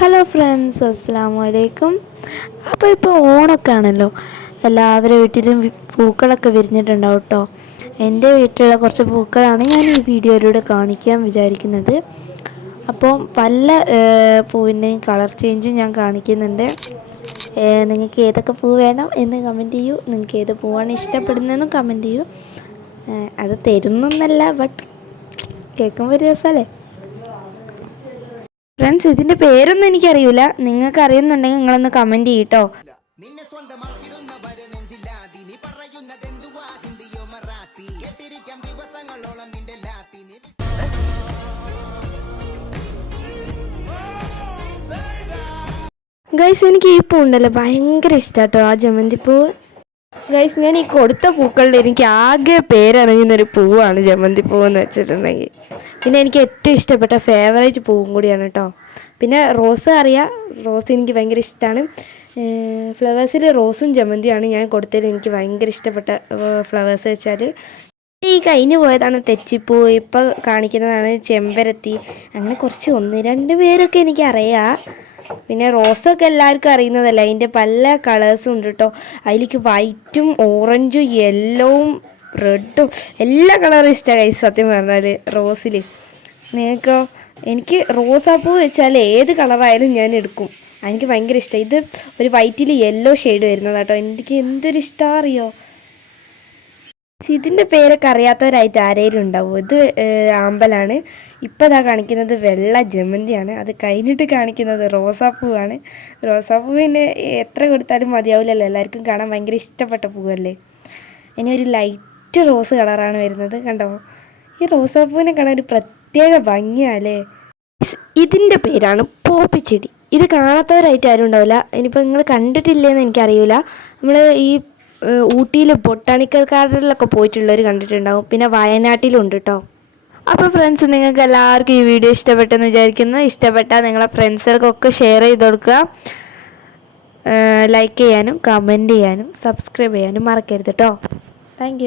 Hello friends അസ്സാം വലൈക്കും അപ്പോൾ ഇപ്പോൾ ഓണമൊക്കെ ആണല്ലോ എല്ലാവരുടെ വീട്ടിലും പൂക്കളൊക്കെ വിരിഞ്ഞിട്ടുണ്ടാവും കേട്ടോ എന്റെ വീട്ടിലുള്ള കുറച്ച് പൂക്കളാണ് ഞാൻ ഈ വീഡിയോയിലൂടെ കാണിക്കാൻ വിചാരിക്കുന്നത്. അപ്പോൾ പല പൂവിന്റെയും കളർ ചേഞ്ചും ഞാൻ കാണിക്കുന്നുണ്ട്. നിങ്ങൾക്ക് ഏതൊക്കെ പൂ വേണം എന്ന് കമന്റ് ചെയ്യൂ. നിങ്ങൾക്ക് ഏത് പൂവാണ് ഇഷ്ടപ്പെടുന്നതെന്നും കമന്റ് ചെയ്യൂ. അത് തരുന്നൊന്നല്ല ബട്ട് കേൾക്കുമ്പോൾ ഒരു രസമല്ലേ? ഫ്രണ്ട്സ് ഇതിന്റെ പേരൊന്നും എനിക്കറിയില്ല നിങ്ങൾക്ക് അറിയുന്നുണ്ടെങ്കിൽ നിങ്ങളൊന്ന് കമന്റ് ചെയ്യട്ടോ. നിന്നെ സ്വന്തമാക്കിടുന്നവരെ നെഞ്ചില്ലാതി നീ പറയുന്നതെന്തുവാ? ഹിന്ദിയോ മറാത്തി. കേട്ടിരിക്കാം ദിവസങ്ങളോളം നിന്റെ ലാത്തി. നീ ഗൈസ് എനിക്ക് ഈ പൂ ഉണ്ടല്ലോ ഭയങ്കര ഇഷ്ടാട്ടോ ആ ജമന്തി പൂ ഗൈസ് ഞാൻ ഈ കൊടുത്ത പൂക്കളുടെ എനിക്ക് ആകെ പേരറിയുന്നൊരു പൂവാണ് ജമന്തി പൂ എന്ന് വെച്ചിട്ടുണ്ടെങ്കിൽ. പിന്നെ എനിക്ക് ഏറ്റവും ഇഷ്ടപ്പെട്ട ഫേവറേറ്റ് പൂവും കൂടിയാണ് കേട്ടോ പിന്നെ റോസ് അറിയാം റോസ് എനിക്ക് ഭയങ്കര ഇഷ്ടമാണ് ഫ്ലവേഴ്സിൽ റോസും ജമന്തിയാണ് ഞാൻ കൊടുത്തതിൽ എനിക്ക് ഭയങ്കര ഇഷ്ടപ്പെട്ട ഫ്ലവേഴ്സ് വെച്ചാൽ ഈ കഴിഞ്ഞു പോയതാണ് തെച്ചിപ്പൂ. ഇപ്പോൾ കാണിക്കുന്നതാണ് ചെമ്പരത്തി. അങ്ങനെ കുറച്ച് ഒന്ന് രണ്ട് പേരൊക്കെ എനിക്ക് അറിയാം. പിന്നെ റോസൊക്കെ എല്ലാവർക്കും അറിയുന്നതല്ല? അതിന്റെ പല കളേഴ്സും ഉണ്ട് കേട്ടോ അതിലേക്ക് വൈറ്റും ഓറഞ്ചും യെല്ലോവും റെഡും. എല്ലാ കളറും ഇഷ്ടമാണ് ഗൈസ് സത്യം പറഞ്ഞാൽ റോസിൽ നിങ്ങൾക്ക് എനിക്ക് റോസാപ്പൂ വെച്ചാൽ ഏത് കളറായാലും ഞാൻ എടുക്കും. എനിക്ക് ഭയങ്കര ഇഷ്ടം. ഇത് ഒരു വൈറ്റിൽ യെല്ലോ ഷെയ്ഡ് വരുന്നത് കേട്ടോ എനിക്ക് എന്തൊരു ഇഷ്ടം അറിയോ? ഇതിന്റെ പേരൊക്കെ അറിയാത്തവരായിട്ട് ആരെങ്കിലും ഉണ്ടാവും? ഇത് ആമ്പലാണ്. ഇപ്പോൾ ഇതാ കാണിക്കുന്നത് വെള്ള ജമന്തിയാണ്. അത് കഴിഞ്ഞിട്ട് കാണിക്കുന്നത് റോസാപ്പൂവാണ്. റോസാപ്പൂവിന് എത്ര കൊടുത്താലും മതിയാവില്ലല്ലോ. എല്ലാവർക്കും കാണാൻ ഭയങ്കര ഇഷ്ടപ്പെട്ട പൂവല്ലേ? ഇനി ഒരു ലൈറ്റ് റോസ് കളറാണ് വരുന്നത് കണ്ടോ? ഈ റോസാപ്പൂവിനെ കാണാൻ ഒരു പ്രത്യേക ഭംഗിയാല്ലേ? ഇതിന്റെ പേരാണ് പോപ്പി ചെടി. ഇത് കാണാത്തവരായിട്ട് ആരും ഉണ്ടാവില്ല. ഇനിയിപ്പോൾ നിങ്ങൾ കണ്ടിട്ടില്ലേന്ന് എനിക്കറിയില്ല നമ്മൾ ഈ ഊട്ടിയിലെ ബൊട്ടാണിക്കൽ ഗാർഡനിലൊക്കെ പോയിട്ടുള്ളവർ കണ്ടിട്ടുണ്ടാവും. പിന്നെ വയനാട്ടിലുണ്ട് കേട്ടോ അപ്പോൾ ഫ്രണ്ട്സ് നിങ്ങൾക്ക് എല്ലാവർക്കും ഈ വീഡിയോ ഇഷ്ടപ്പെട്ടെന്ന് വിചാരിക്കുന്നു. ഇഷ്ടപ്പെട്ടാൽ നിങ്ങളെ ഫ്രണ്ട്സുകൾക്കൊക്കെ ഷെയർ ചെയ്ത് കൊടുക്കുക. ലൈക്ക് ചെയ്യാനും കമന്റ് ചെയ്യാനും സബ്സ്ക്രൈബ് ചെയ്യാനും മറക്കരുത് കേട്ടോ താങ്ക്